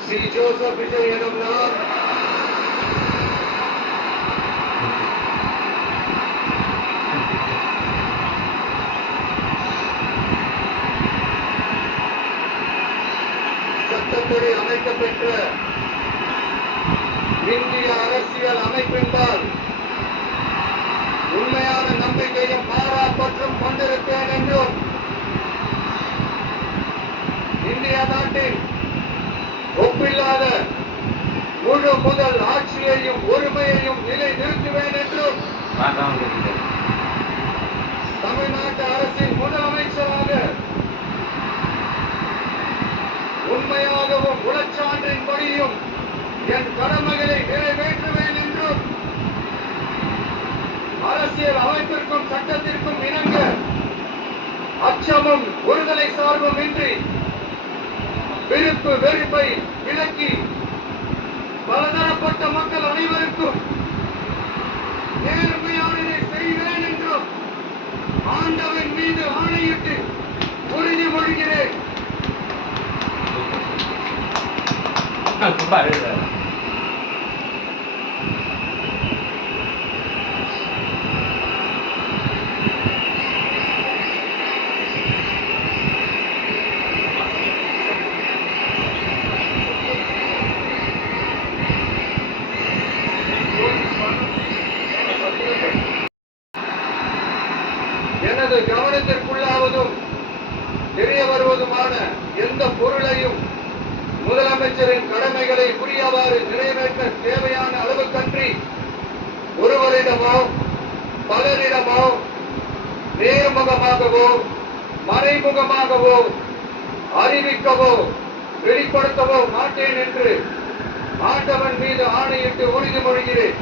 Sri Joseph Vijay எனும் நான் சட்டப்படி அமைக்கப்பெற்ற இந்திய அரசியல் அமைப்பின்பால் உண்மையான நம்பிக்கையும் பாராப்பற்றும் கொண்டிருப்பேன் என்றும் இந்திய நாட்டின் ஒப்பில்லாத முழு முதல் ஆட்சியையும் உரிமையையும் நிலை நிறுத்துவேன் என்றும் தமிழ்நாட்டு அரசின் முதலமைச்சராக உண்மையாகவும் உளச்சான்றின்படியும் என் கடமைகளை நிறைவேற்றுவேன் என்றும் அரசியல் அமைப்பிற்கும் சட்டத்திற்கும் இணங்க அச்சமும் ஒருதலை சார்பும் இன்றி விருப்பு வெறுப்பை விலக்கி பலதரப்பட்ட மக்கள் அனைவருக்கும் நேர்மையானதை செய்வேன் என்றும் ஆண்டவன் மீது ஆணையிட்டு உறுதிமொழிகிறேன். எனது கவனத்திற்குள்ளாவதும் தெரிய வருவதுமான எந்த பொருளையும் முதலமைச்சரின் கடமைகளை புரியவாறு நிறைவேற்ற தேவையான அளவுக்கன்றி ஒருவரிடமோ பலரிடமோ நேர்முகமாகவோ மறைமுகமாகவோ அறிவிக்கவோ வெளிப்படுத்தவோ மாட்டேன் என்று ஆண்டவன் மீது ஆணையிட்டு உறுதிமொழிகிறேன்.